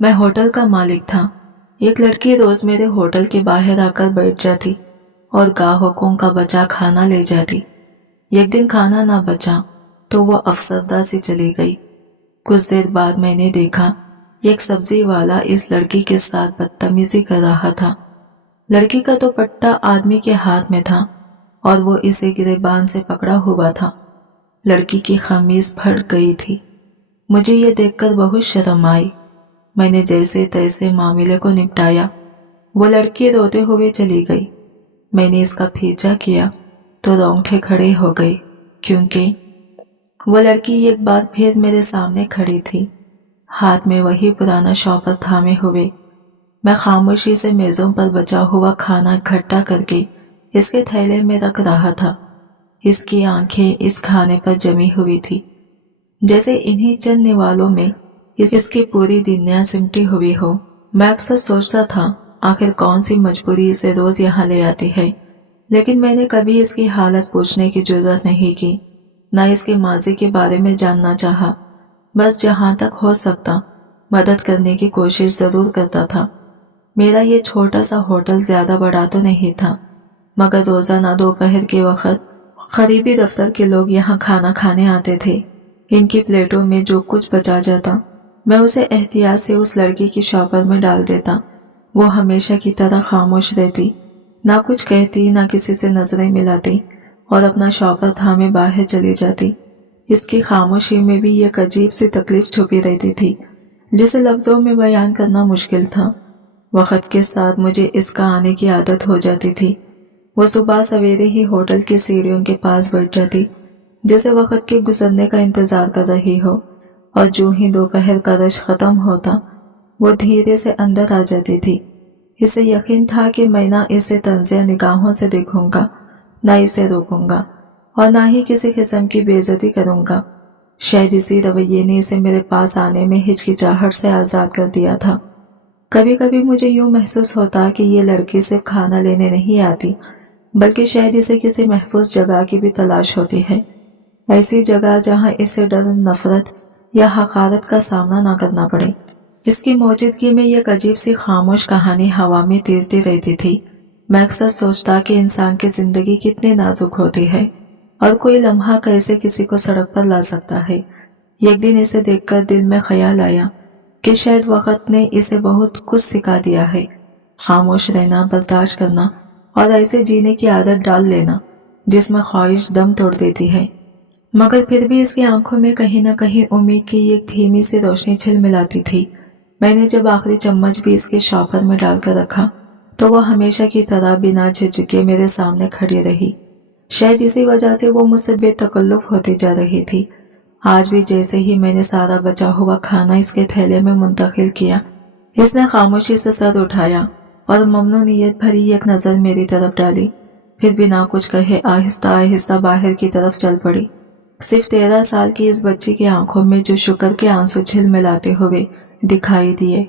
میں ہوٹل کا مالک تھا۔ ایک لڑکی روز میرے ہوٹل کے باہر آ کر بیٹھ جاتی اور گاہکوں کا بچا کھانا لے جاتی۔ ایک دن کھانا نہ بچا تو وہ افسردہ سی چلی گئی۔ کچھ دیر بعد میں نے دیکھا ایک سبزی والا اس لڑکی کے ساتھ بدتمیزی کر رہا تھا۔ لڑکی کا دوپٹہ آدمی کے ہاتھ میں تھا اور وہ اسے گریبان سے پکڑا ہوا تھا۔ لڑکی کی قمیص پھٹ گئی تھی۔ مجھے یہ دیکھ کر بہت شرم آئی۔ میں نے جیسے تیسے معاملے کو نپٹایا۔ وہ لڑکی روتے ہوئے چلی گئی۔ میں نے اس کا پیچھا کیا تو رونگٹے کھڑے ہو گئے، کیونکہ وہ لڑکی ایک بار پھر میرے سامنے کھڑی تھی، ہاتھ میں وہی پرانا شاپر تھامے ہوئے۔ میں خاموشی سے میزوں پر بچا ہوا کھانا اکٹھا کر کے اس کے تھیلے میں رکھ رہا تھا۔ اس کی آنکھیں اس کھانے پر جمی ہوئی تھی، جیسے انہی چند نوالوں میں اس کی پوری دنیا سمٹی ہوئی ہو۔ میں اکثر سوچتا تھا آخر کون سی مجبوری اسے روز یہاں لے آتی ہے، لیکن میں نے کبھی اس کی حالت پوچھنے کی جرات نہیں کی، نہ اس کے ماضی کے بارے میں جاننا چاہا۔ بس جہاں تک ہو سکتا مدد کرنے کی کوشش ضرور کرتا تھا۔ میرا یہ چھوٹا سا ہوٹل زیادہ بڑا تو نہیں تھا، مگر روزانہ دوپہر کے وقت قریبی دفتر کے لوگ یہاں کھانا کھانے آتے تھے۔ ان کی پلیٹوں میں جو کچھ بچا جاتا میں اسے احتیاط سے اس لڑکی کی شاپر میں ڈال دیتا۔ وہ ہمیشہ کی طرح خاموش رہتی، نہ کچھ کہتی، نہ کسی سے نظریں ملاتی، اور اپنا شاپر تھامے باہر چلی جاتی۔ اس کی خاموشی میں بھی ایک عجیب سی تکلیف چھپی رہتی تھی، جسے لفظوں میں بیان کرنا مشکل تھا۔ وقت کے ساتھ مجھے اس کا آنے کی عادت ہو جاتی تھی۔ وہ صبح سویرے ہی ہوٹل کی سیڑھیوں کے پاس بیٹھ جاتی، جیسے وقت کے گزرنے کا انتظار کر رہی ہو، اور جو ہی دوپہر کا رش ختم ہوتا وہ دھیرے سے اندر آ جاتی تھی۔ اسے یقین تھا کہ میں نہ اسے طنزیہ نگاہوں سے دیکھوں گا، نہ اسے روکوں گا، اور نہ ہی کسی قسم کی بے عزتی کروں گا۔ شاید اسی رویے نے اسے میرے پاس آنے میں ہچکچاہٹ سے آزاد کر دیا تھا۔ کبھی کبھی مجھے یوں محسوس ہوتا کہ یہ لڑکی صرف کھانا لینے نہیں آتی، بلکہ شاید اسے کسی محفوظ جگہ کی بھی تلاش ہوتی ہے، ایسی جگہ جہاں اسے ڈر، نفرت یا حقارت کا سامنا نہ کرنا پڑے۔ اس کی موجودگی میں ایک عجیب سی خاموش کہانی ہوا میں تیرتی رہتی تھی۔ میں اکثر سوچتا کہ انسان کی زندگی کتنی نازک ہوتی ہے، اور کوئی لمحہ کیسے کسی کو سڑک پر لا سکتا ہے۔ ایک دن اسے دیکھ کر دل میں خیال آیا کہ شاید وقت نے اسے بہت کچھ سکھا دیا ہے، خاموش رہنا، برداشت کرنا، اور ایسے جینے کی عادت ڈال لینا جس میں خواہش دم توڑ دیتی ہے۔ مگر پھر بھی اس کی آنکھوں میں کہیں نہ کہیں امید کی ایک دھیمی سی روشنی چھل ملاتی تھی۔ میں نے جب آخری چمچ بھی اس کے شاپر میں ڈال کر رکھا تو وہ ہمیشہ کی طرح بنا جھجکے میرے سامنے کھڑی رہی۔ شاید اسی وجہ سے وہ مجھ سے بے تکلف ہوتی جا رہی تھی۔ آج بھی جیسے ہی میں نے سارا بچا ہوا کھانا اس کے تھیلے میں منتقل کیا، اس نے خاموشی سے سر اٹھایا اور ممنونیت بھری ایک نظر میری طرف ڈالی، پھر بنا کچھ کہے آہستہ آہستہ باہر کی طرف چل پڑی۔ صرف 13 سال کی اس بچی کی آنکھوں میں جو شکر کے آنسو جھل ملاتے ہوئے دکھائی دیے،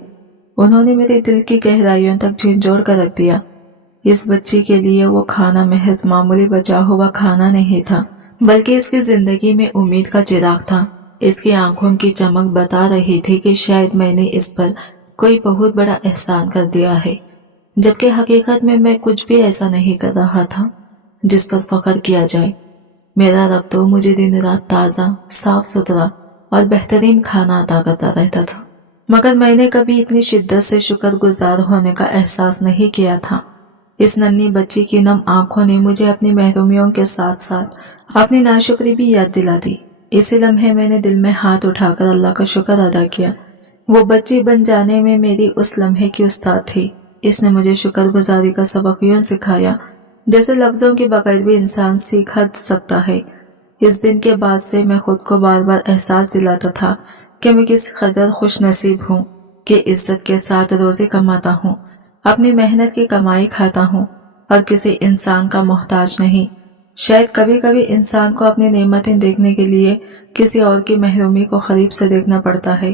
انہوں نے میرے دل کی گہرائیوں تک جھنجھوڑ کر رکھ دیا۔ اس بچی کے لیے وہ کھانا محض معمولی بچا ہوا کھانا نہیں تھا، بلکہ اس کی زندگی میں امید کا چراغ تھا۔ اس کی آنکھوں کی چمک بتا رہی تھی کہ شاید میں نے اس پر کوئی بہت بڑا احسان کر دیا ہے، جبکہ حقیقت میں کچھ بھی ایسا نہیں کر رہا تھا جس پر فخر کیا جائے۔ میرا رب تو مجھے دن رات تازہ، صاف ستھرا اور بہترین کھانا عطا کرتا رہتا تھا، مگر میں نے کبھی اتنی شدت سے شکر گزار ہونے کا احساس نہیں کیا تھا۔ اس ننھی بچی کی نم آنکھوں نے مجھے اپنی محرومیوں کے ساتھ ساتھ اپنی ناشکری بھی یاد دلا دی۔ اسی لمحے میں نے دل میں ہاتھ اٹھا کر اللہ کا شکر ادا کیا۔ وہ بچی بن جانے میں میری اس لمحے کی استاد تھی۔ اس نے مجھے شکر گزاری کا سبق یوں سکھایا جیسے لفظوں کے بغیر بھی انسان سیکھ سکتا ہے۔ اس دن کے بعد سے میں خود کو بار بار احساس دلاتا تھا کہ میں کس قدر خوش نصیب ہوں کہ عزت کے ساتھ روزی کماتا ہوں، اپنی محنت کی کمائی کھاتا ہوں، اور کسی انسان کا محتاج نہیں۔ شاید کبھی کبھی انسان کو اپنی نعمتیں دیکھنے کے لیے کسی اور کی محرومی کو قریب سے دیکھنا پڑتا ہے۔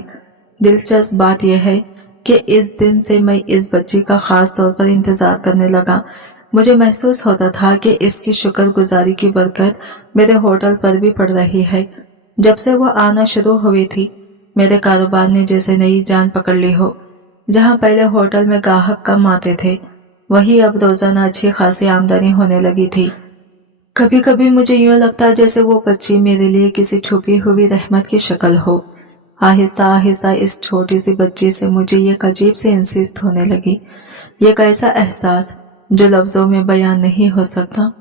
دلچسپ بات یہ ہے کہ اس دن سے میں اس بچی کا خاص طور پر انتظار کرنے لگا۔ مجھے محسوس ہوتا تھا کہ اس کی شکر گزاری کی برکت میرے ہوٹل پر بھی پڑ رہی ہے۔ جب سے وہ آنا شروع ہوئی تھی، میرے کاروبار نے جیسے نئی جان پکڑ لی ہو۔ जहाँ पहले होटल में ग्राहक कम आते थे, वही अब रोजाना अच्छी खासी आमदनी होने लगी थी। कभी कभी मुझे यूं लगता जैसे वो बच्ची मेरे लिए किसी छुपी हुई रहमत की शक्ल हो। आहिस्ता आहिस्ता इस छोटी सी बच्ची से मुझे एक अजीब सी इंसिस्ट होने लगी, एक ऐसा एहसास जो लफ्जों में बयान नहीं हो सकता।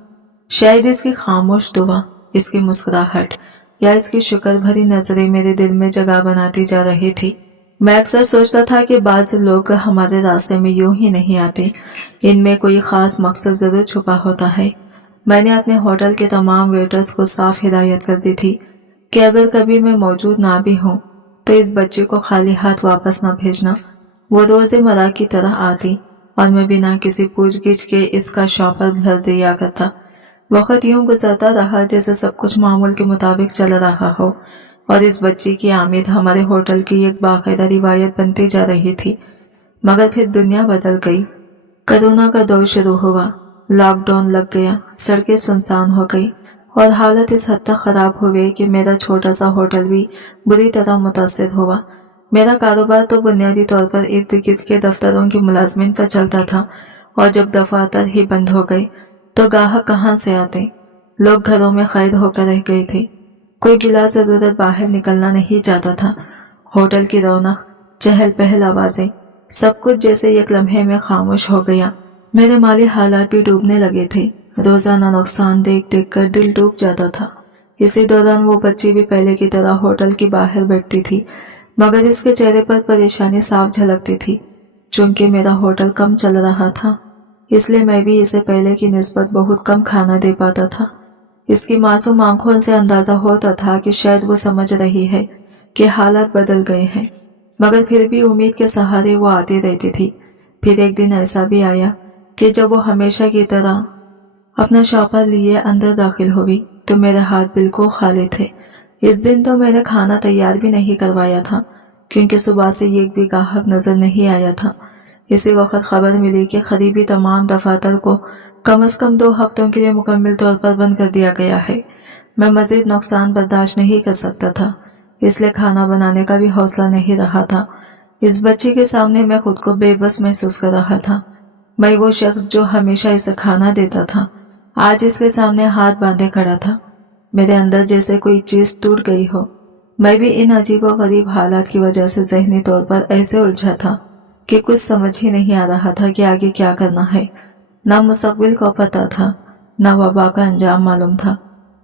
शायद इसकी खामोश दुआ, इसकी मुस्कुराहट या इसकी शुक्र भरी नजरें मेरे दिल में जगह बनाती जा रही थी। मैं अक्सर सोचता था कि बाज़ लोग हमारे रास्ते में यूं ही नहीं आते, इनमें कोई खास मकसद जरूर छुपा होता है। मैंने अपने होटल के तमाम वेटर्स को साफ हिदायत कर दी थी कि अगर कभी मैं मौजूद ना भी हूं तो इस बच्चे को खाली हाथ वापस ना भेजना। वो रोज़मर्रा की तरह आती और मैं बिना किसी पूछ-गिछ के इसका शॉपर भर दिया करता। वक्त यूं गुजरता रहा जैसे सब कुछ मामूल के मुताबिक चल रहा हो और इस बच्ची की आमद हमारे होटल की एक बाकायदा रिवायत बनती जा रही थी। मगर फिर दुनिया बदल गई। कोरोना का दौर शुरू हुआ, लॉकडाउन लग गया, सड़कें सुनसान हो गई और हालत इस हद तक खराब हो गई कि मेरा छोटा सा होटल भी बुरी तरह मुतासिर हुआ। मेरा कारोबार तो बुनियादी तौर पर इर्द गिर्द के दफ्तरों की मुलाजमिन पर चलता था और जब दफातर ही बंद हो गए तो ग्राहक कहाँ से आते। लोग घरों में कैद होकर रह गए थे, कोई बिला जरूरत बाहर निकलना नहीं चाहता था। होटल की रौनक, चहल पहल, आवाजें, सब कुछ जैसे एक लम्हे में खामोश हो गया। मेरे माली हालात भी डूबने लगे थे। रोजाना नुकसान देख देख कर दिल डूब जाता था। इसी दौरान वो बच्ची भी पहले की तरह होटल के बाहर बैठती थी, मगर इसके चेहरे पर परेशानी साफ झलकती थी। चूंकि मेरा होटल कम चल रहा था, इसलिए मैं भी इसे पहले की निस्बत बहुत कम खाना दे पाता था। इसकी मासूम आंखों से अंदाजा होता था कि शायद वो समझ रही है कि हालात बदल गए हैं, मगर फिर भी उम्मीद के सहारे वो आती रहती थी। फिर एक दिन ऐसा भी आया कि जब वो हमेशा की तरह अपना शॉपर लिए अंदर दाखिल हुई तो मेरे हाथ बिल्कुल खाली थे। इस दिन तो मैंने खाना तैयार भी नहीं करवाया था, क्योंकि सुबह से एक भी ग्राहक नजर नहीं आया था। इसी वक्त खबर मिली कि करीबी तमाम दफातर को कम से कम 2 हफ्तों के लिए मुकम्मल तौर पर बंद कर दिया गया है। मैं मजीद नुकसान बर्दाश्त नहीं कर सकता था, इसलिए खाना बनाने का भी हौसला नहीं रहा था। इस बच्ची के सामने मैं खुद को बेबस महसूस कर रहा था। मैं वो शख्स जो हमेशा इसे खाना देता था, आज इसके सामने हाथ बांधे खड़ा था। मेरे अंदर जैसे कोई चीज टूट गई हो। मैं भी इन अजीबोगरीब हालात की वजह से ज़हनी तौर पर ऐसे उलझा था कि कुछ समझ ही नहीं आ रहा था कि आगे क्या करना है। ना मुस्तकबिल को पता था, ना वबा का अंजाम मालूम था।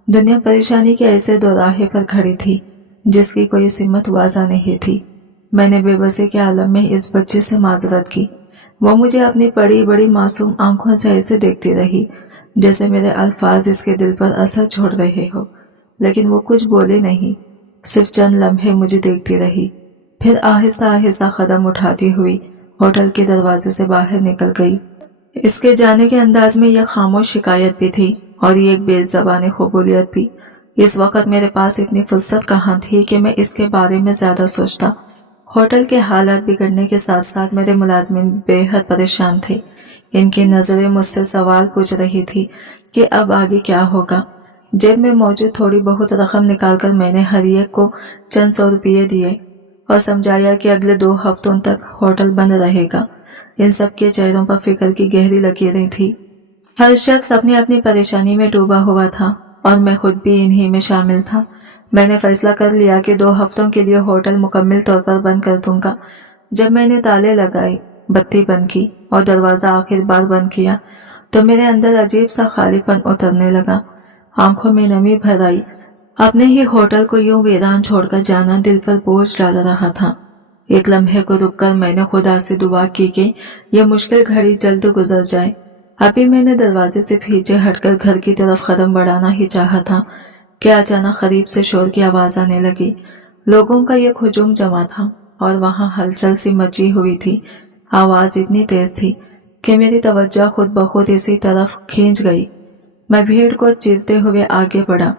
दुनिया परेशानी के ऐसे दोराहे पर खड़ी थी जिसकी कोई सिमत वाज़ा नहीं थी। मैंने बेबसी के आलम में इस बच्चे से माजरत की। वो मुझे अपनी बड़ी बड़ी मासूम आंखों से ऐसे देखती रही जैसे मेरे अल्फाज इसके दिल पर असर छोड़ रहे हो, लेकिन वो कुछ बोले नहीं, सिर्फ चंद लम्हे मुझे देखती रही। फिर आहिस्ता आहिस्ता कदम उठाती हुई होटल के दरवाजे से बाहर निकल गई। इसके जाने के अंदाज में यह खामोश शिकायत भी थी और ये एक बेज़बान कबूलियत भी। इस वक्त मेरे पास इतनी फुर्सत कहाँ थी कि मैं इसके बारे में ज्यादा सोचता। होटल के हालात बिगड़ने के साथ साथ मेरे मुलाजमिन बेहद परेशान थे। इनकी नजरें मुझसे सवाल पूछ रही थी कि अब आगे क्या होगा। जेब में मौजूद थोड़ी बहुत रकम निकालकर मैंने हर एक को चंद 100 रुपये दिए और समझाया कि अगले 2 हफ्तों तक होटल बंद रहेगा। इन सब के चेहरों पर फिक्र की गहरी लकीरें थी। हर शख्स अपनी अपनी परेशानी में डूबा हुआ था और मैं खुद भी इन्हीं में शामिल था। मैंने फैसला कर लिया कि 2 हफ्तों के लिए होटल मुकम्मल तौर पर बंद कर दूंगा। जब मैंने ताले लगाए, बत्ती बंद की और दरवाजा आखिर बार बंद किया तो मेरे अंदर अजीब सा खालीपन उतरने लगा। आंखों में नमी भर आई। अपने ही होटल को यूं वीरान छोड़कर जाना दिल पर बोझ डाल रहा था। एक लम्हे को रुककर मैंने खुदा से दुआ की कि यह मुश्किल घड़ी जल्द गुजर जाए। अभी मैंने दरवाजे से पीछे हटकर घर की तरफ कदम बढ़ाना ही चाहा था कि अचानक करीब से शोर की आवाज आने लगी। लोगों का एक हुजूम जमा था और वहां हलचल सी मची हुई थी। आवाज इतनी तेज थी कि मेरी तवज्जो खुद ब खुद इसी तरफ खींच गई। मैं भीड़ को चीरते हुए आगे बढ़ा।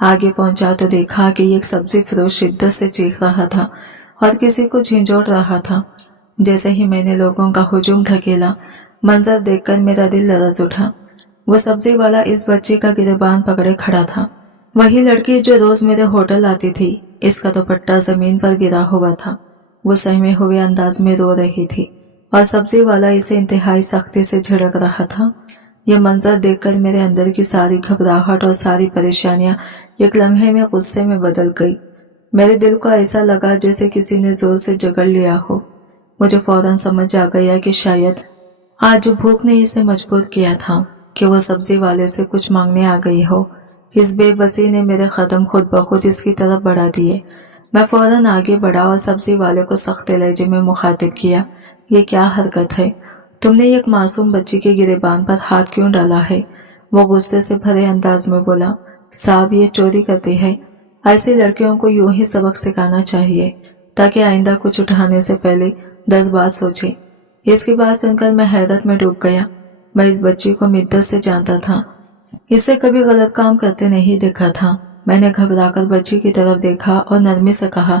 आगे पहुंचा तो देखा कि एक सब्जी फरोश शिद्दत से चीख रहा था और किसी को झिंझोड़ रहा था। जैसे ही मैंने लोगों का हुजूम ढकेला, मंजर देखकर मेरा दिल लरज उठा। वो सब्जी वाला इस बच्ची का गिरबान पकड़े खड़ा था। वही लड़की जो रोज मेरे होटल आती थी। इसका दुपट्टा जमीन पर गिरा हुआ था। वो सहमे हुए अंदाज में रो रही थी। और सब्जी वाला इसे इंतहाई सख्ती से झिड़क रहा था। यह मंजर देखकर मेरे अंदर की सारी घबराहट और सारी परेशानियां एक लम्हे में गुस्से में बदल गई। मेरे दिल को ऐसा लगा जैसे किसी ने जोर से जकड़ लिया हो। मुझे फौरन समझ आ गया कि शायद आज भूख ने इसे मजबूर किया था कि वो सब्जी वाले से कुछ मांगने आ गई हो। इस बेबसी ने मेरे कदम खुद ब खुद इसकी तरफ बढ़ा दिए। मैं फौरन आगे बढ़ा और सब्जी वाले को सख्त लहजे में मुखातिब किया, ये क्या हरकत है? तुमने एक मासूम बच्ची के गिरेबान पर हाथ क्यों डाला है? वो गुस्से से भरे अंदाज में बोला, साहब ये चोरी करती है। ऐसी लड़कियों को यूं ही सबक सिखाना चाहिए ताकि आइंदा कुछ उठाने से पहले 10 बार सोचे। इसकी बात सुनकर मैं हैरत में डूब गया। मैं इस बच्ची को मिद्दत से जानता था, इसे कभी गलत काम करते नहीं देखा था। मैंने घबराकर बच्ची की तरफ देखा और नरमी से कहा,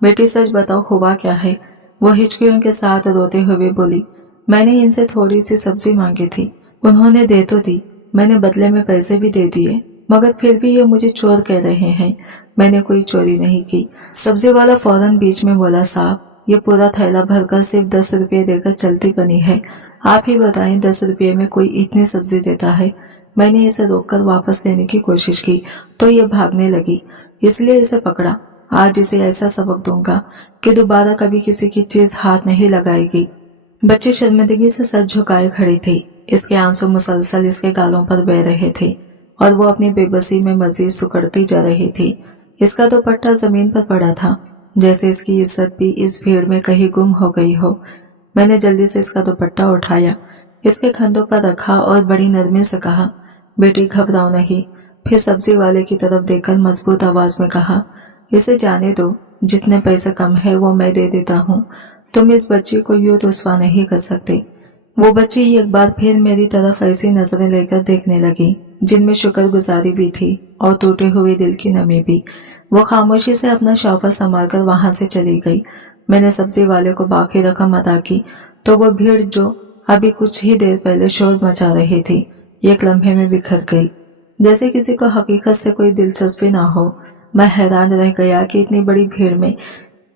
बेटी सच बताओ हुआ क्या है? वो हिचकियों के साथ रोते हुए बोली, मैंने इनसे थोड़ी सी सब्जी मांगी थी, उन्होंने दे तो दी, मैंने बदले में पैसे भी दे दिए, मगर फिर भी ये मुझे चोर कह रहे हैं। मैंने कोई चोरी नहीं की। सब्जी वाला फौरन बीच में बोला, साहब ये पूरा थैला भरकर सिर्फ 10 रुपये देकर चलती बनी है। आप ही बताएं 10 रुपये में कोई इतनी सब्जी देता है? मैंने इसे रोककर वापस लेने की कोशिश की तो ये भागने लगी, इसलिए इसे पकड़ा। आज इसे ऐसा सबक दूंगा कि दोबारा कभी किसी की चीज हाथ नहीं लगाएगी। बच्ची शर्मिंदगी से सर झुकाए खड़ी थी। इसके आंसू मुसलसल इसके गालों पर बह रहे थे और वो अपनी बेबसी में मजीद सुकड़ती जा रही थी। इसका दुपट्टा जमीन पर पड़ा था, जैसे इसकी इज्जत भी इस भीड़ में कहीं गुम हो गई हो। मैंने जल्दी से इसका दुपट्टा उठाया, इसके कंधों पर रखा और बड़ी नरमी से कहा, बेटी घबराओ नहीं। फिर सब्जी वाले की तरफ देखकर मजबूत आवाज में कहा, इसे जाने दो, जितने पैसे कम है वो मैं दे देता हूँ। तुम इस बच्ची को यूं रुस्वा नहीं कर सकते। वो बच्ची एक बार फिर मेरी तरफ ऐसी नजरें लेकर देखने लगी जिनमें शुक्रगुजारी भी थी और टूटे हुए दिल की नमी भी। वो खामोशी से अपना शौपर संभाल कर वहां से चली गई। मैंने सब्जी वाले को बाकी रकम अदा की तो वो भीड़ जो अभी कुछ ही देर पहले शोर मचा रही थी एक लम्हे में बिखर गई, जैसे किसी को हकीकत से कोई दिलचस्पी ना हो। मैं हैरान रह गया कि इतनी बड़ी भीड़ में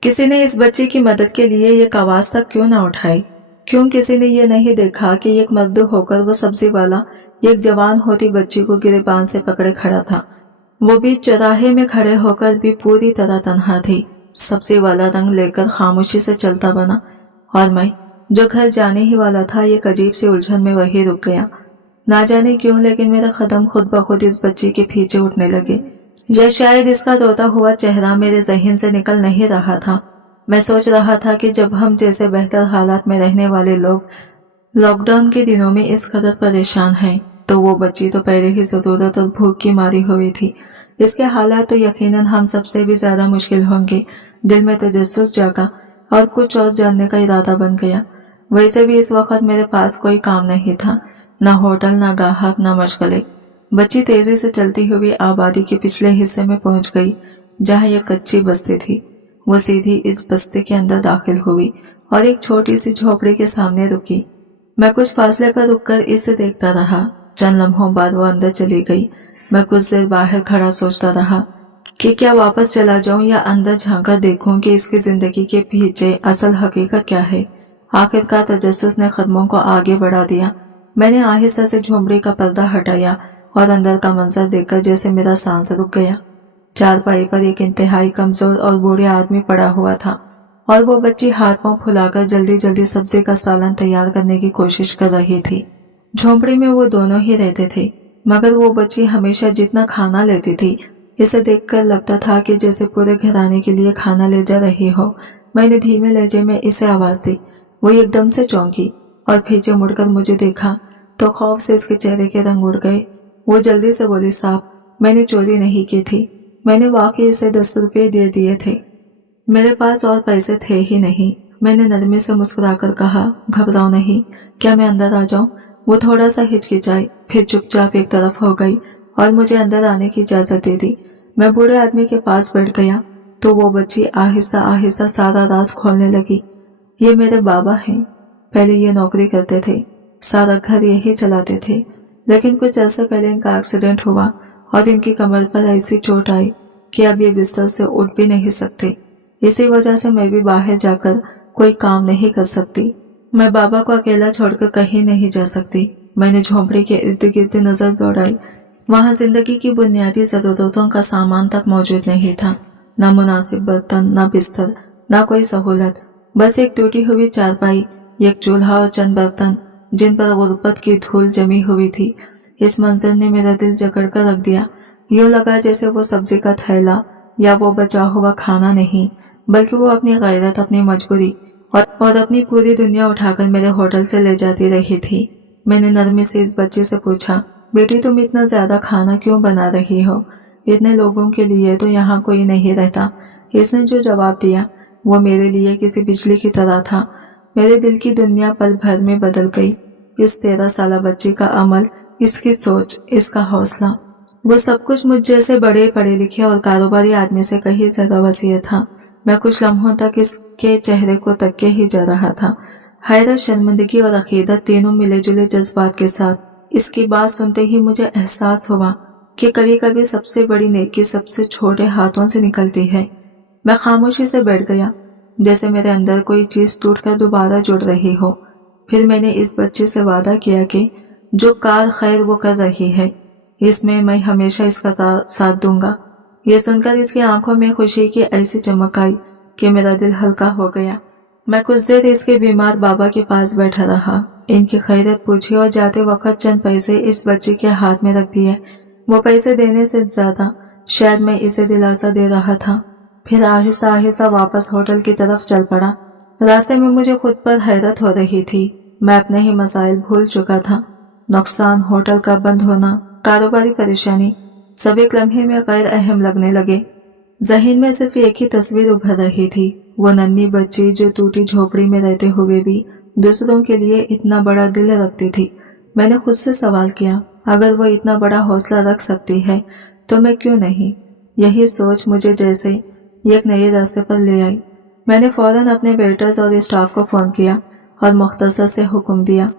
किसी ने इस बच्चे की मदद के लिए एक आवाज तक क्यों ना उठाई। क्यों किसी ने ये नहीं देखा कि एक मर्द होकर वो सब्जी वाला एक जवान होती बच्ची को गिरेबान से पकड़े खड़ा था। वो भी चौराहे में खड़े होकर भी पूरी तरह तन्हा थी। सब्जी वाला रंग लेकर खामोशी से चलता बना और मैं जो घर जाने ही वाला था एक अजीब सी उलझन में वही रुक गया। ना जाने क्यों लेकिन मेरा कदम खुद ब खुद इस बच्ची के पीछे उठने लगे। या शायद इसका रोता हुआ चेहरा मेरे जहन से निकल नहीं रहा था। मैं सोच रहा था कि जब हम जैसे बेहतर हालात में रहने वाले लोग लॉकडाउन के दिनों में इस कदर परेशान हैं, तो वो बच्ची तो पहले ही जरूरत और भूख की मारी हुई थी। इसके हालात तो यकीनन हम सबसे भी ज्यादा मुश्किल होंगे। दिल में तजस्सुस जागा और कुछ और जानने का इरादा बन गया। वैसे भी इस वक्त मेरे पास कोई काम नहीं था, न होटल, न गाहक, न मशगले। बच्ची तेजी से चलती हुई आबादी के पिछले हिस्से में पहुंच गई जहां एक कच्ची बस्ती थी। वो सीधी इस बस्ती के अंदर दाखिल हुई और एक छोटी सी झोपड़ी के सामने रुकी। मैं कुछ फासले पर रुककर इसे देखता रहा। चंद लम्हों बाद वो अंदर चली गई। मैं कुछ देर बाहर खड़ा सोचता रहा कि क्या वापस चला जाऊं या अंदर झांकर देखूं कि इसकी जिंदगी के पीछे असल हकीकत क्या है। आखिरकार तजस्सुस ने कदमों को आगे बढ़ा दिया। मैंने आहिस्ता से झोंपड़ी का पर्दा हटाया और अंदर का मंजर देखकर जैसे मेरा सांस रुक गया। चारपाई पर एक इंतहाई कमजोर और बूढ़े आदमी पड़ा हुआ था और वो बच्ची हाथ पांव फुलाकर जल्दी जल्दी सब्जी का सालन तैयार करने की कोशिश कर रही थी। झोंपड़ी में वो दोनों ही रहते थे, मगर वो बच्ची हमेशा जितना खाना लेती थी इसे देखकर लगता था कि जैसे पूरे घराने के लिए खाना ले जा रही हो। मैंने धीमे लहजे में इसे आवाज दी। वो एकदम से चौंकी और पीछे मुड़कर मुझे देखा तो खौफ से इसके चेहरे के रंग उड़ गए। वो जल्दी से बोली, साहब मैंने चोरी नहीं की थी, मैंने वाकई इसे 10 रुपये दे दिए थे, मेरे पास और पैसे थे ही नहीं। मैंने नरमी से मुस्कुराकर कहा, घबराओ नहीं, क्या मैं अंदर आ जाऊं? वो थोड़ा सा हिचकिचाई, फिर चुपचाप एक तरफ हो गई और मुझे अंदर आने की इजाजत दे दी। मैं बूढ़े आदमी के पास बैठ गया तो वो बच्ची आहिस्ता आहिस्ता सारा राज खोलने लगी। ये मेरे बाबा हैं, पहले ये नौकरी करते थे, सारा घर यही चलाते थे, लेकिन कुछ अर्से पहले इनका एक्सीडेंट हुआ और इनकी कमर पर ऐसी चोट आई कि अब ये बिस्तर से उठ भी नहीं सकते। इसी वजह से मैं भी बाहर जाकर कोई काम नहीं कर सकती। मैं बाबा को अकेला छोड़कर कहीं नहीं जा सकती। मैंने झोंपड़ी के इर्द गिर्द नजर दौड़ाई। वहां जिंदगी की बुनियादी जरूरतों का सामान तक मौजूद नहीं था। न मुनासिब बर्तन, न बिस्तर, न कोई सहूलत। बस एक टूटी हुई चारपाई, एक चूल्हा और चंद बर्तन जिन पर गुर्बत की धूल जमी हुई थी। इस मंजर ने मेरा दिल जकड़ कर रख दिया। यूं लगा जैसे वो सब्जी का थैला या वो बचा हुआ खाना नहीं, बल्कि वो अपनी गैरत, अपनी मजबूरी और अपनी पूरी दुनिया उठाकर मेरे होटल से ले जाती रही थी। मैंने नरमी से इस बच्चे से पूछा, बेटी तुम इतना ज्यादा खाना क्यों बना रही हो? इतने लोगों के लिए तो यहाँ कोई नहीं रहता। इसने जो जवाब दिया वो मेरे लिए किसी बिजली की तरह था। मेरे दिल की दुनिया पल भर में बदल गई। इस 13 साल बच्चे का अमल, इसकी सोच, इसका हौसला, वो सब कुछ मुझ जैसे बड़े पढ़े लिखे और कारोबारी आदमी से कहीं ज्यादा वसीयत था। मैं कुछ लम्हों तक इसके चेहरे को तक्के ही जा रहा था, हैरत, शर्मिंदगी और अकीदत तीनों मिले जुले जज्बात के साथ। इसकी बात सुनते ही मुझे एहसास हुआ कि कभी कभी सबसे बड़ी नेकी सबसे छोटे हाथों से निकलती है। मैं खामोशी से बैठ गया, जैसे मेरे अंदर कोई चीज टूटकर दोबारा जुड़ रही हो। फिर मैंने इस बच्चे से वादा किया कि जो कार खैर वो कर रही है, इसमें मैं हमेशा इसका साथ दूंगा। ये सुनकर इसकी आंखों में खुशी की ऐसी चमक आई कि मेरा दिल हल्का हो गया। मैं कुछ देर इसके बीमार बाबा के पास बैठा रहा, इनकी खैरियत पूछी और जाते वक्त चंद पैसे इस बच्चे के हाथ में रख दिए। वो पैसे देने से ज्यादा शायद मैं इसे दिलासा दे रहा था। फिर आहिस्ता आहिस्ता वापस होटल की तरफ चल पड़ा। रास्ते में मुझे खुद पर हैरत हो रही थी। मैं अपने ही मसाइल भूल चुका था। नुकसान, होटल का बंद होना, कारोबारी परेशानी, सब एक लम्हे में गैर अहम लगने लगे। ज़हन में सिर्फ एक ही तस्वीर उभर रही थी, वो नन्ही बच्ची जो टूटी झोपड़ी में रहते हुए भी दूसरों के लिए इतना बड़ा दिल रखती थी। मैंने खुद से सवाल किया, अगर वो इतना बड़ा हौसला रख सकती है तो मैं क्यों नहीं? यही सोच मुझे जैसे एक नए रास्ते पर ले आई। मैंने फौरन अपने वेटर्स और स्टाफ को फोन किया और मुख्तसर से हुक्म दिया,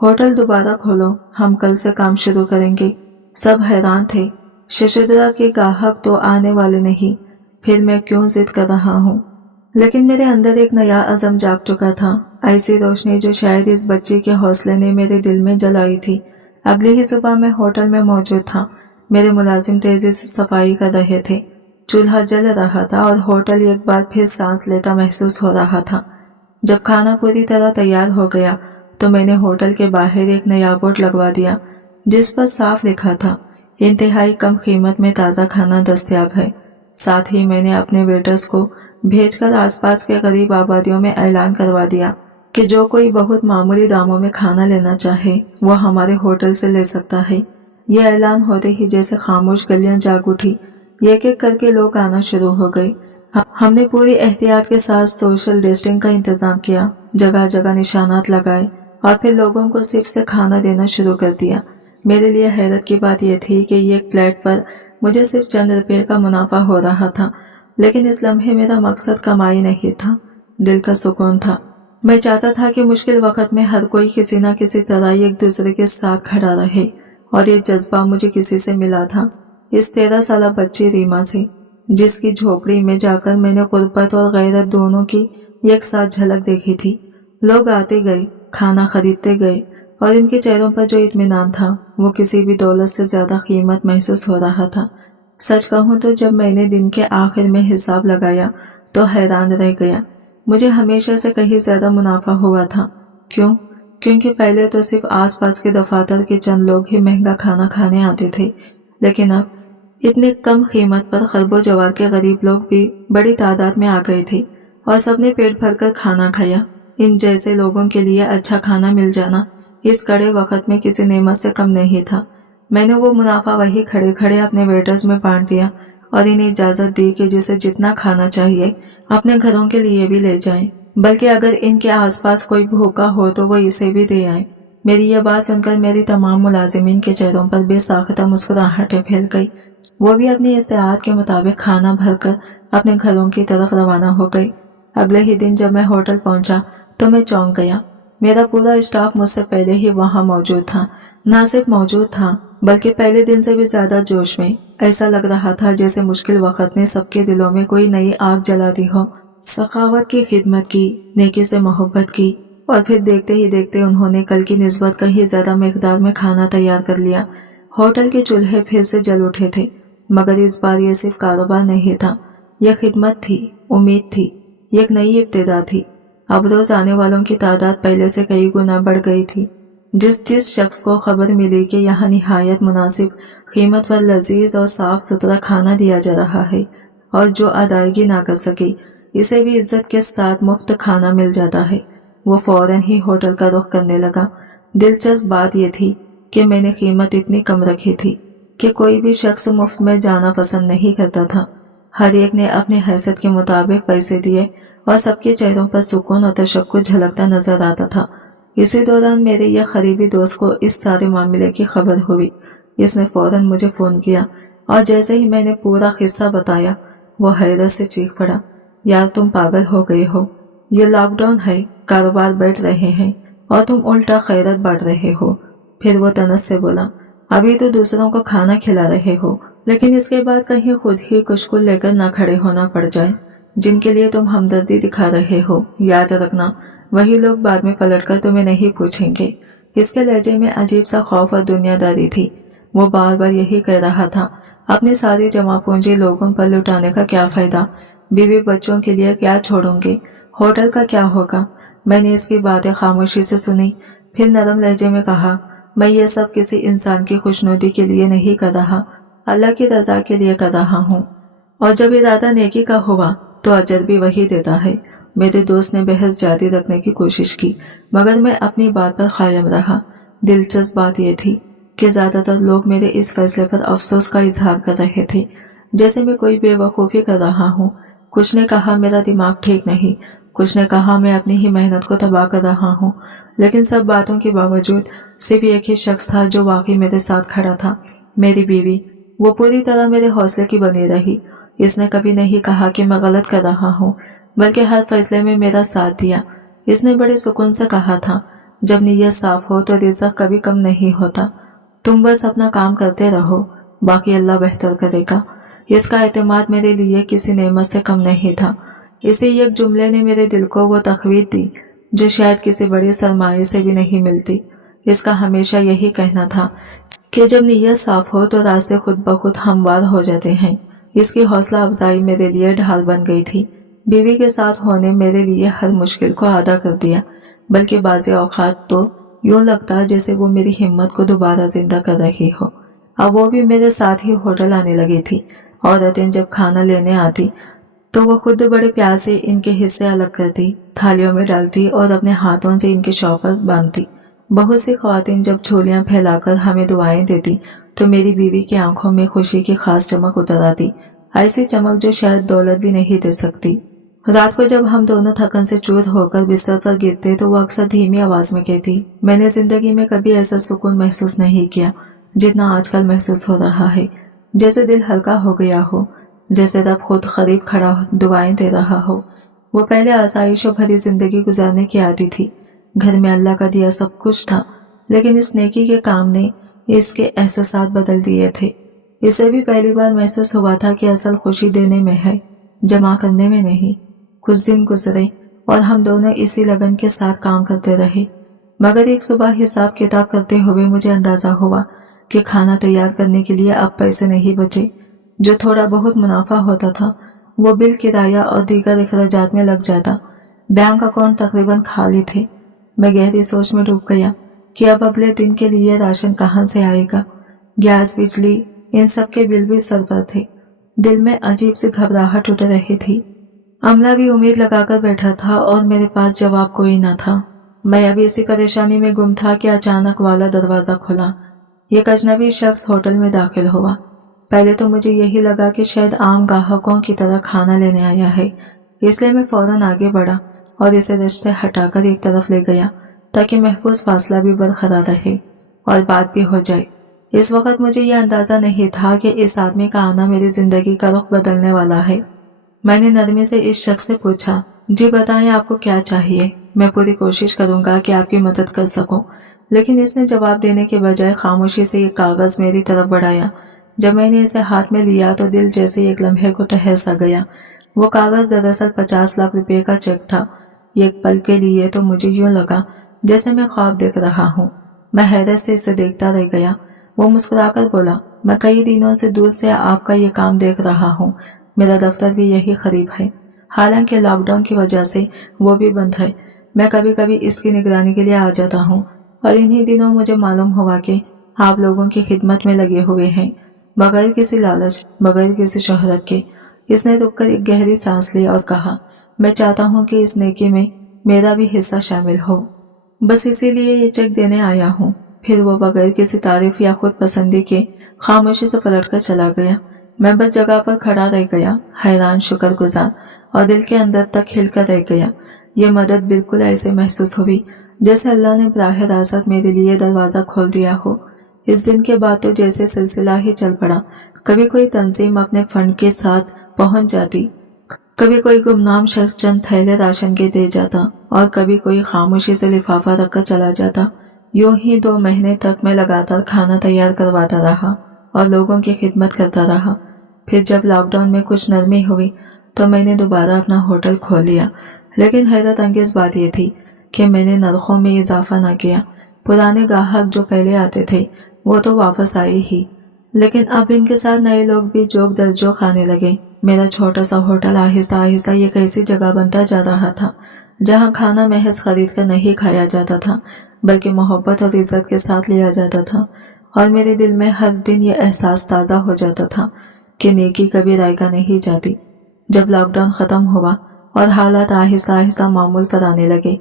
होटल दोबारा खोलो, हम कल से काम शुरू करेंगे। सब हैरान थे, शशुद्रा के ग्राहक तो आने वाले नहीं, फिर मैं क्यों जिद कर रहा हूँ? लेकिन मेरे अंदर एक नया अज़म जाग चुका था, ऐसी रोशनी जो शायद इस बच्चे के हौसले ने मेरे दिल में जलाई थी। अगली ही सुबह मैं होटल में मौजूद था। मेरे मुलाजिम तेजी से सफाई कर रहे थे। चूल्हा जल रहा था और होटल एक बार फिर सांस लेता महसूस हो रहा था। जब खाना पूरी तरह तैयार हो गया तो मैंने होटल के बाहर एक नया बोर्ड लगवा दिया जिस पर साफ लिखा था, इंतहाई कम कीमत में ताज़ा खाना दस्तयाब है। साथ ही मैंने अपने वेटर्स को भेजकर आसपास के गरीब आबादियों में ऐलान करवा दिया कि जो कोई बहुत मामूली दामों में खाना लेना चाहे वो हमारे होटल से ले सकता है। ये ऐलान होते ही जैसे खामोश गलियां जाग उठी, एक एक करके लोग आना शुरू हो गए। हमने पूरी एहतियात के साथ सोशल डिस्टेंसिंग का इंतजाम किया, जगह जगह निशानात लगाए और फिर लोगों को सिर्फ से खाना देना शुरू कर दिया। मेरे लिए हैरत की बात यह थी कि एक प्लेट पर मुझे सिर्फ चंद रुपये का मुनाफा हो रहा था, लेकिन इस लम्हे मेरा मकसद कमाई नहीं था, दिल का सुकून था। मैं चाहता था कि मुश्किल वक्त में हर कोई किसी न किसी तरह एक दूसरे के साथ खड़ा रहे, और ये जज्बा मुझे किसी से मिला था, इस 13 साल बच्ची रीमा से, जिसकी झोपड़ी में जाकर मैंने गुर्बत और गैरत दोनों की एक साथ झलक देखी थी। लोग आते गए, खाना खरीदते गए और इनके चेहरों पर जो इत्मीनान था वो किसी भी दौलत से ज्यादा कीमत महसूस हो रहा था। सच कहूँ तो जब मैंने दिन के आखिर में हिसाब लगाया तो हैरान रह गया। मुझे हमेशा से कहीं ज्यादा मुनाफा हुआ था। क्यों? क्योंकि पहले तो सिर्फ आसपास के दफातर के चंद लोग ही महंगा खाना खाने आते थे, लेकिन अब इतने कम कीमत पर खरबो जवार के गरीब लोग भी बड़ी तादाद में आ गए थे और सबने पेट भरकर खाना खाया। इन जैसे लोगों के लिए अच्छा खाना मिल जाना इस कड़े वक्त में किसी नेमत से कम नहीं था। मैंने वो मुनाफा वही खड़े खड़े अपने वेटर्स में बांट दिया और इन्हें इजाजत दी कि जिसे जितना खाना चाहिए अपने घरों के लिए भी ले जाएं, बल्कि अगर इनके आसपास कोई भूखा हो तो वो इसे भी दे आए। मेरी ये बात सुनकर मेरी तमाम मुलाजिमीन के चेहरों पर बेसाख्ता मुस्कुराहटें फैल गई। वो भी अपनी इस्तेआत के मुताबिक खाना भरकर अपने घरों की तरफ रवाना हो गई। अगले ही दिन जब मैं होटल पहुंचा तो मैं चौंक गया। मेरा पूरा स्टाफ मुझसे पहले ही वहां मौजूद था। न सिर्फ मौजूद था बल्कि पहले दिन से भी ज्यादा जोश में। ऐसा लग रहा था जैसे मुश्किल वक्त ने सबके दिलों में कोई नई आग जला दी हो। सखावत की, खिदमत की, नेकी से मोहब्बत की, और फिर देखते ही देखते उन्होंने कल की निस्बत कहीं ज्यादा मिकदार में खाना तैयार कर लिया। होटल के चूल्हे फिर से जल उठे थे, मगर इस बार ये सिर्फ कारोबार नहीं था, यह खिदमत थी, उम्मीद थी, एक नई इब्तिदा थी। अब रोज आने वालों की तादाद पहले से कई गुना बढ़ गई थी। जिस जिस शख्स को खबर मिली कि यहाँ निहायत मुनासिब कीमत पर लजीज और साफ सुथरा खाना दिया जा रहा है और जो अदायगी ना कर सके इसे भी इज्जत के साथ मुफ्त खाना मिल जाता है, वो फौरन ही होटल का रुख करने लगा। दिलचस्प बात यह थी कि मैंने कीमत इतनी कम रखी थी कि कोई भी शख्स मुफ्त में जाना पसंद नहीं करता था। हर एक ने अपने हैसियत के मुताबिक पैसे दिए और सबके चेहरों पर सुकून और तशक्कुर झलकता नजर आता था। इसी दौरान मेरे यह करीबी दोस्त को इस सारे मामले की खबर हुई। इसने फौरन मुझे फोन किया और जैसे ही मैंने पूरा किस्सा बताया वो हैरत से चीख पड़ा, यार तुम पागल हो गए हो, ये लॉकडाउन है, कारोबार बढ़ रहे हैं और तुम उल्टा खैरत बांट रहे हो। फिर वो तनस से बोला, अभी तो दूसरों को खाना खिला रहे हो, लेकिन इसके बाद कहीं खुद ही कुछ को लेकर ना खड़े होना पड़ जाए। जिनके लिए तुम हमदर्दी दिखा रहे हो, याद रखना वही लोग बाद में पलटकर तुम्हें नहीं पूछेंगे। इसके लहजे में अजीब सा खौफ और दुनियादारी थी। वो बार बार यही कह रहा था, अपनी सारी जमा पूंजी लोगों पर लुटाने का क्या फायदा, बीवी बच्चों के लिए क्या छोड़ोगे, होटल का क्या होगा। मैंने इसकी बातें खामोशी से सुनी, फिर नरम लहजे में कहा, मैं ये सब किसी इंसान की खुशनुदी के लिए नहीं कर रहा, अल्लाह की रजा के लिए कर रहा हूँ, और जब इरादा नेकी का हुआ तो अजर भी वही देता है। मेरे दोस्त ने बहस जारी रखने की कोशिश की, मगर मैं अपनी बात पर कायम रहा। दिलचस्प बात यह थी कि ज्यादातर लोग मेरे इस फैसले पर अफसोस का इजहार कर रहे थे, जैसे मैं कोई बेवकूफ़ी कर रहा हूँ। कुछ ने कहा मेरा दिमाग ठीक नहीं, कुछ ने कहा मैं अपनी ही मेहनत को तबाह कर रहा हूँ, लेकिन सब बातों के बावजूद सिर्फ एक ही शख्स था जो वाकई मेरे साथ खड़ा था, मेरी बीवी। वो पूरी तरह मेरे हौसले की बनी रही। इसने कभी नहीं कहा कि मैं गलत कर रहा हूँ, बल्कि हर फैसले में मेरा साथ दिया। इसने बड़े सुकून से कहा था, जब नीयत साफ हो तो रिज़्क कभी कम नहीं होता, तुम बस अपना काम करते रहो, बाकी अल्लाह बेहतर करेगा। इसका एतमाद मेरे लिए किसी नेमत से कम नहीं था। इसी एक जुमले ने मेरे दिल को वो तखवीत दी जो शायद किसी बड़े सरमाए से भी नहीं मिलती। इसका हमेशा यही कहना था कि जब नीयत साफ हो तो रास्ते खुद ब खुद हमवार हो जाते हैं। इसकी हौसला अफजाई मेरे लिए ढाल बन गई थी। बीवी के साथ होने मेरे लिए हर मुश्किल को आदा कर दिया, बल्कि बाज़ औक़ात तो यूं लगता जैसे वो मेरी हिम्मत को दोबारा जिंदा कर रही हो। अब वो भी मेरे साथ ही होटल आने लगी थी। औरतें जब खाना लेने आती तो वो खुद बड़े प्यार से इनके हिस्से अलग करती, थालियों में डालती और अपने हाथों से इनके शौपर बांधती। बहुत सी ख्वातीन जब झोलियां फैलाकर हमें दुआएं देती तो मेरी बीवी की आंखों में खुशी की खास चमक उतर आती, ऐसी चमक जो शायद दौलत भी नहीं दे सकती। रात को जब हम दोनों थकन से चूर होकर बिस्तर पर गिरते तो वो अक्सर धीमी आवाज में कहती, मैंने जिंदगी में कभी ऐसा सुकून महसूस नहीं किया जितना आजकल महसूस हो रहा है। जैसे दिल हल्का हो गया हो, जैसे रब खुद करीब खड़ा दुआएं दे रहा हो। वो पहले आसाइशों भरी जिंदगी गुजारने की आदी थी। घर में अल्लाह का दिया सब कुछ था, लेकिन इस नेकी के काम ने इसके एहसासात बदल दिए थे। इसे भी पहली बार महसूस हुआ था कि असल खुशी देने में है, जमा करने में नहीं। कुछ दिन गुजरे और हम दोनों इसी लगन के साथ काम करते रहे, मगर एक सुबह हिसाब किताब करते हुए मुझे अंदाजा हुआ कि खाना तैयार करने के लिए अब पैसे नहीं बचे। जो थोड़ा बहुत मुनाफा होता था वो बिल किराया और दीगर अखराजात में लग जाता। बैंक अकाउंट तकरीबन खाली थे। मैं गहरी सोच में डूब गया कि अब अगले दिन के लिए राशन कहाँ से आएगा। गैस, बिजली, इन सब के बिल भी सर पर थे। दिल में अजीब सी घबराहट उठ रही थी। अमला भी उम्मीद लगाकर बैठा था और मेरे पास जवाब कोई न था। मैं अभी इसी परेशानी में गुम था कि अचानक वाला दरवाजा खुला। एक अजनबी शख्स होटल में दाखिल हुआ। पहले तो मुझे यही लगा कि शायद आम ग्राहकों की तरह खाना लेने आया है, इसलिए मैं फौरन आगे बढ़ा और इसे रश से हटाकर एक तरफ ले गया ताकि महफूज फासला भी बरकरार रहे और बात भी हो जाए। इस वक्त मुझे यह अंदाजा नहीं था कि इस आदमी का आना मेरी जिंदगी का रुख बदलने वाला है। मैंने नरमी से इस शख्स से पूछा, जी बताएं आपको क्या चाहिए, मैं पूरी कोशिश करूंगा कि आपकी मदद कर सकूं। लेकिन इसने जवाब देने के बजाय खामोशी से एक कागज मेरी तरफ बढ़ाया। जब मैंने इसे हाथ में लिया तो दिल जैसे एक लम्हे को ठहर सा गया। वो कागज दरअसल 50 लाख रुपए का चेक था। एक पल के लिए तो मुझे यूं लगा जैसे मैं ख्वाब देख रहा हूँ। मैं हैरत से इसे देखता रह गया। वो मुस्कुराकर बोला, मैं कई दिनों से दूर से आपका ये काम देख रहा हूँ। मेरा दफ्तर भी यही करीब है। हालांकि लॉकडाउन की वजह से वो भी बंद है। मैं कभी कभी इसकी निगरानी के लिए आ जाता हूँ और इन्हीं दिनों मुझे मालूम हुआ कि आप लोगों की खिदमत में लगे हुए हैं, बगैर किसी लालच, बगैर किसी शोहरत के। इसने रुककर एक गहरी सांस ली और कहा, मैं चाहता हूँ कि इस नेकी में मेरा भी हिस्सा शामिल हो, बस इसीलिए ये चेक देने आया हूँ। फिर वो बगैर किसी तारीफ या खुद पसंदी के खामोशी से पलटकर चला गया। मैं बस जगह पर खड़ा रह गया, हैरान, शुक्रगुजार और दिल के अंदर तक हिलकर रह गया। ये मदद बिल्कुल ऐसे महसूस हुई जैसे अल्लाह ने बराह रास्त मेरे लिए दरवाजा खोल दिया हो। इस दिन के बाद तो जैसे सिलसिला ही चल पड़ा। कभी कोई तंजीम अपने फंड के साथ पहुंच जाती, कभी कोई गुमनाम शख्स चंद थैले राशन के दे जाता और कभी कोई खामोशी से लिफाफा रखकर चला जाता। यूं ही 2 महीने तक मैं लगातार खाना तैयार करवाता रहा और लोगों की खिदमत करता रहा। फिर जब लॉकडाउन में कुछ नरमी हुई तो मैंने दोबारा अपना होटल खोल लिया। लेकिन हैरत अंगेज बात यह थी कि मैंने नरखों में इजाफा न किया। पुराने ग्राहक जो पहले आते थे वो तो वापस आए ही, लेकिन अब इनके साथ नए लोग भी जोक दर जोक आने लगे। मेरा छोटा सा होटल आहिस्ता आहिस्ता एक ऐसी जगह बनता जा रहा था जहां खाना महज खरीद कर नहीं खाया जाता था, बल्कि मोहब्बत और इज्जत के साथ लिया जाता था। और मेरे दिल में हर दिन ये एहसास ताज़ा हो जाता था कि नेकी कभी रायगा नहीं जाती। जब लॉकडाउन ख़त्म हुआ और हालात आहिस्ता आहिस्ता मामूल पर आने लगे,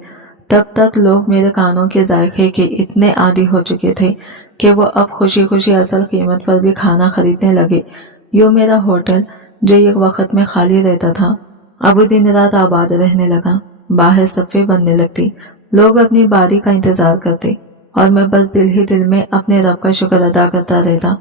तब तक लोग मेरे कानों के जायके के इतने आदी हो चुके थे कि वो अब खुशी खुशी असल कीमत पर भी खाना खरीदने लगे। यूं मेरा होटल, जो एक वक्त में खाली रहता था, अब दिन रात आबाद रहने लगा। बाहर सफ़े बनने लगती, लोग अपनी बारी का इंतजार करते और मैं बस दिल ही दिल में अपने रब का शुक्र अदा करता रहता।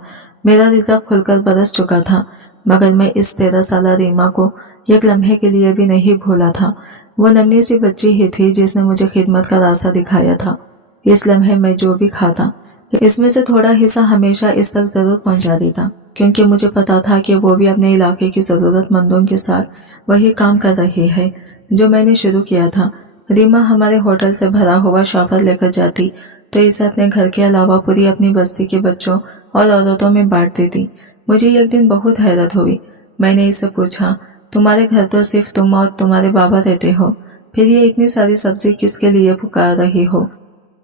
मेरा रिज़्क खुलकर बरस चुका था, मगर मैं इस 13 साला रीमा को एक लम्हे के लिए भी नहीं भूला था। वो नन्ही सी बच्ची ही थी जिसने मुझे खिदमत का रास्ता दिखाया था। इस लम्हे में जो भी खाता, इसमें से थोड़ा हिस्सा हमेशा इस तक जरूर पहुंचा देता, क्योंकि मुझे पता था कि वो भी अपने इलाके की ज़रूरतमंदों के साथ वही काम कर रही है जो मैंने शुरू किया था। रीमा हमारे होटल से भरा हुआ शॉपर लेकर जाती तो इसे अपने घर के अलावा पूरी अपनी बस्ती के बच्चों और औरतों में बांट देती। मुझे एक दिन बहुत हैरत हुई। मैंने इससे पूछा, तुम्हारे घर तो सिर्फ तुम और तुम्हारे बाबा रहते हो, फिर ये इतनी सारी सब्जी किसके लिए पुकार रही हो?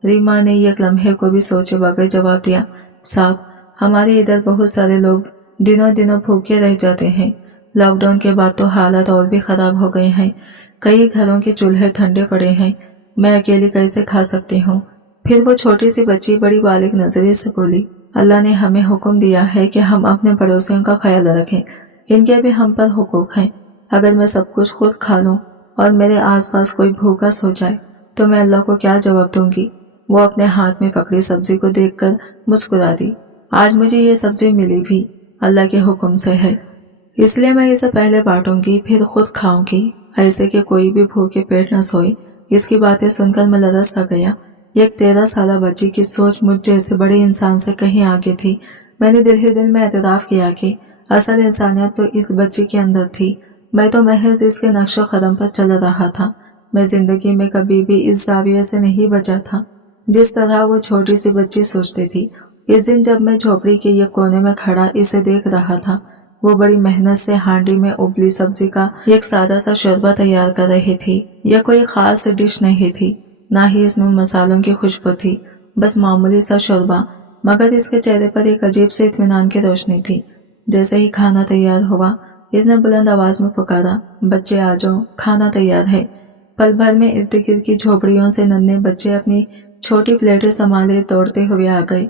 रीमा ने एक लम्हे को भी सोचे बगैर जवाब दिया, साहब, हमारे इधर बहुत सारे लोग दिनों दिनों भूखे रह जाते हैं। लॉकडाउन के बाद तो हालात और भी खराब हो गए हैं। कई घरों के चूल्हे ठंडे पड़े हैं। मैं अकेली कैसे खा सकती हूँ? फिर वो छोटी सी बच्ची बड़ी बालिग नजरिए से बोली, अल्लाह ने हमें हुक्म दिया है कि हम अपने पड़ोसियों का ख्याल रखें। इनके भी हम पर हुकूक हैं। अगर मैं सब कुछ खुद खा लूं और मेरे आसपास कोई भूखा सो जाए तो मैं अल्लाह को क्या जवाब दूंगी? वो अपने हाथ में पकड़ी सब्जी को देखकर मुस्कुरा दी। आज मुझे ये सब्जी मिली भी अल्लाह के हुक्म से है, इसलिए मैं इसे पहले बांटूंगी, फिर खुद खाऊंगी, ऐसे कि कोई भी भूखे पेट न सोए। इसकी बातें सुनकर मैं लरस सा गया। एक 13 साला बच्ची की सोच मुझ जैसे बड़े इंसान से कहीं आगे थी। मैंने दिल ही दिल में एतराफ़ किया कि असल इंसानियत तो इस बच्ची के अंदर थी। मैं तो महज इसके नक्शो कदम पर चल रहा था। मैं जिंदगी में कभी भी इस जाविये से नहीं बचा था जिस तरह वो छोटी सी बच्ची सोचती थी। इस दिन जब मैं झोपड़ी के एक कोने में खड़ा इसे देख रहा था, वो बड़ी मेहनत से हांडी में उबली सब्जी का एक सादा सा शोरबा तैयार कर रही थी। यह कोई खास डिश नहीं थी, ना ही इसमें मसालों की खुशबू थी, बस मामूली सा शोरबा, मगर इसके चेहरे पर एक अजीब से इत्मीनान की रोशनी थी। जैसे ही खाना तैयार हुआ, इसने बुलंद आवाज में पुकारा, बच्चे आ जाओ, खाना तैयार है। पल भर में इर्द गिर्द की झोपड़ियों से नन्हे बच्चे अपनी छोटी प्लेटें संभाले दौड़ते हुए आ गए।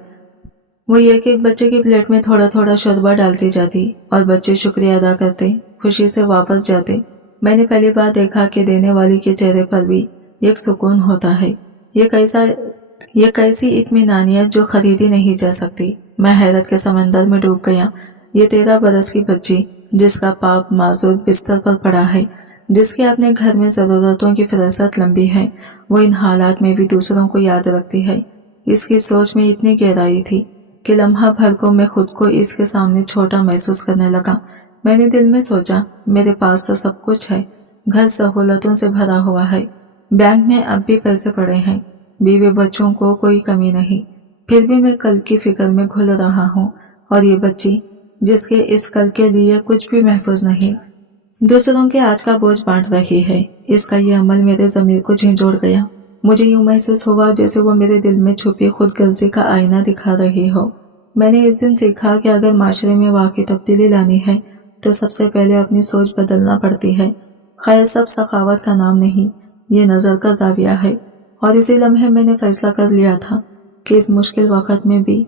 वो एक एक बच्चे की प्लेट में थोड़ा थोड़ा शोरबा डालती जाती और बच्चे शुक्रिया अदा करते, खुशी से वापस जाते। मैंने पहली बार देखा कि देने वाली के चेहरे पर भी एक सुकून होता है। ये कैसी इत्मीनानियत जो खरीदी नहीं जा सकती। मैं हैरत के समंदर में डूब गया। ये 13 बरस की बच्ची जिसका पाप माजूर बिस्तर पर पड़ा है, जिसके अपने घर में जरूरतों की फहरिस्त लंबी है, वो इन हालात में भी दूसरों को याद रखती है। इसकी सोच में इतनी गहराई थी कि लम्हा भर को मैं खुद को इसके सामने छोटा महसूस करने लगा। मैंने दिल में सोचा, मेरे पास तो सब कुछ है, घर सहूलतों से भरा हुआ है, बैंक में अब भी पैसे पड़े हैं, बीवी बच्चों को कोई कमी नहीं, फिर भी मैं कल की फिक्र में घुल रहा हूँ। और ये बच्ची जिसके इस कल के लिए कुछ भी महफूज नहीं, दूसरों के आज का बोझ बांट रही है। इसका ये अमल मेरे ज़मीर को झिंझोड़ गया। मुझे यूं महसूस हुआ जैसे वो मेरे दिल में छुपी खुदगर्जी का आईना दिखा रही हो। मैंने इस दिन सीखा कि अगर माशरे में वाकई तब्दीली लानी है तो सबसे पहले अपनी सोच बदलना पड़ती है। खैर, सब सखावत का नाम नहीं, ये नज़र का जाविया है। और इसी लम्हे मैंने फैसला कर लिया था कि इस मुश्किल वक्त में भी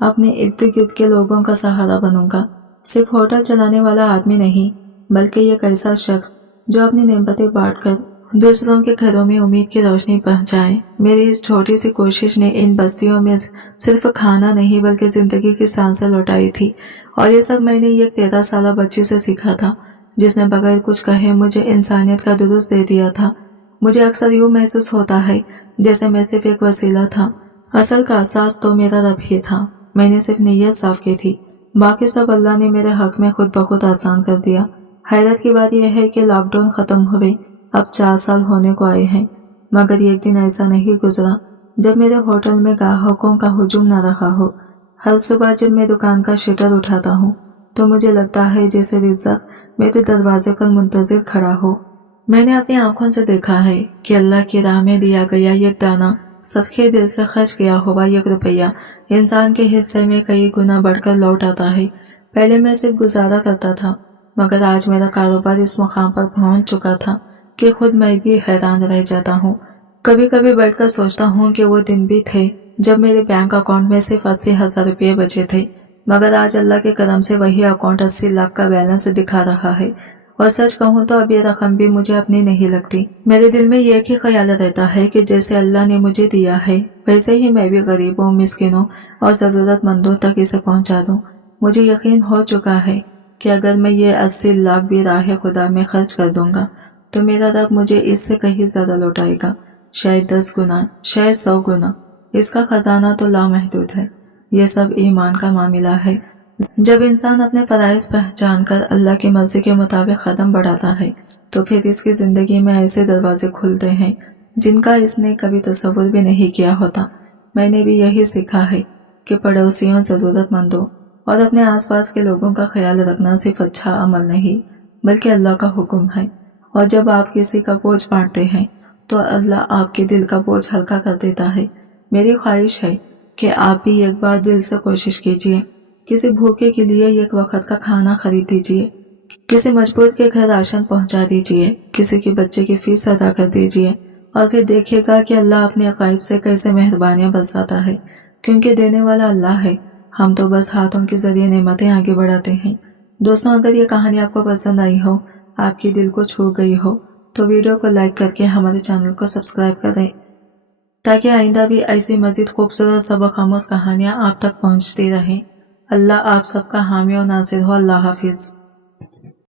अपने इर्द गिर्द के लोगों का सहारा बनूंगा। सिर्फ होटल चलाने वाला आदमी नहीं, बल्कि एक ऐसा शख्स जो अपनी नेमतें बांटकर दूसरों के घरों में उम्मीद की रोशनी पहुंचाए। मेरी इस छोटी सी कोशिश ने इन बस्तियों में सिर्फ खाना नहीं बल्कि जिंदगी की सांसें लौटाई थी। और ये सब मैंने एक 13 साल बच्ची से सीखा था, जिसने बगैर कुछ कहे मुझे इंसानियत का दुरुस्त दे दिया था। मुझे अक्सर यूँ महसूस होता है जैसे मैं सिर्फ एक वसीला था, असल का एहसास तो मेरा रब ही था। मैंने सिर्फ नीयत साफ की थी, बाकी सब अल्लाह ने मेरे हक में खुद ब खुद आसान कर दिया। हैरत की बात यह है कि लॉकडाउन खत्म हुए अब 4 साल होने को आए हैं, मगर एक दिन ऐसा नहीं गुजरा जब मेरे होटल में ग्राहकों का हुजूम न रहा हो। हर सुबह जब मैं दुकान का शटर उठाता हूँ तो मुझे लगता है जैसे रिज़्क़ मेरे दरवाजे पर मुंतजिर खड़ा हो। मैंने अपनी आंखों से देखा है कि अल्लाह की राह में दिया गया एक दाना, सदके दिल से खर्च किया हुआ एक रुपया इंसान के हिस्से में कई गुना बढ़कर लौट आता है। पहले मैं सिर्फ गुजारा करता था, मगर आज मेरा कारोबार इस मुकाम पर पहुंच चुका था कि खुद मैं भी हैरान रह जाता हूँ। कभी कभी बैठकर सोचता हूँ कि वो दिन भी थे जब मेरे बैंक अकाउंट में सिर्फ 80,000 रुपये बचे थे, मगर आज अल्लाह के करम से वही अकाउंट 80 लाख का बैलेंस दिखा रहा है। और सच कहूँ तो अब ये रकम भी मुझे अपनी नहीं लगती। मेरे दिल में एक ही ख्याल रहता है कि जैसे अल्लाह ने मुझे दिया है वैसे ही मैं भी गरीबों, मिस्किनों और जरूरतमंदों तक इसे पहुँचा दूँ। मुझे यकीन हो चुका है कि अगर मैं ये 80 लाख भी राह खुदा में खर्च कर दूंगा तो मेरा रब मुझे इससे कहीं ज्यादा लौटाएगा, शायद 10 गुना, शायद 100 गुना। इसका खजाना तो लामहदूद है। यह सब ईमान का मामला है। जब इंसान अपने फराइज पहचान कर अल्लाह की मर्जी के मुताबिक कदम बढ़ाता है तो फिर इसकी जिंदगी में ऐसे दरवाजे खुलते हैं जिनका इसने कभी तसव्वुर भी नहीं किया होता। मैंने भी यही सीखा है कि पड़ोसियों, जरूरतमंदों और अपने आसपास के लोगों का ख्याल रखना सिर्फ अच्छा अमल नहीं बल्कि अल्लाह का हुक्म है। और जब आप किसी का बोझ बांटते हैं तो अल्लाह आपके दिल का बोझ हल्का कर देता है। मेरी ख्वाहिश है कि आप भी एक बार दिल से कोशिश कीजिए, किसी भूखे के लिए एक वक्त का खाना खरीद दीजिए, किसी मजबूर के घर राशन पहुंचा दीजिए, किसी के बच्चे की फीस अदा कर दीजिए और फिर देखिएगा कि अल्लाह अपने अकाइब से कैसे मेहरबानियां बरसाता है, क्योंकि देने वाला अल्लाह है। हम तो बस हाथों के जरिए नेमतें आगे बढ़ाते हैं। दोस्तों, अगर ये कहानी आपको पसंद आई हो, आपके दिल को छू गई हो, तो वीडियो को लाइक करके हमारे चैनल को सब्सक्राइब करें ताकि आइंदा भी ऐसी मजीद खूबसूरत सबक आमोज़ कहानियाँ आप तक पहुँचती रहें। अल्लाह आप सबका हामी और नासिर हो। अल्लाह हाफिज़।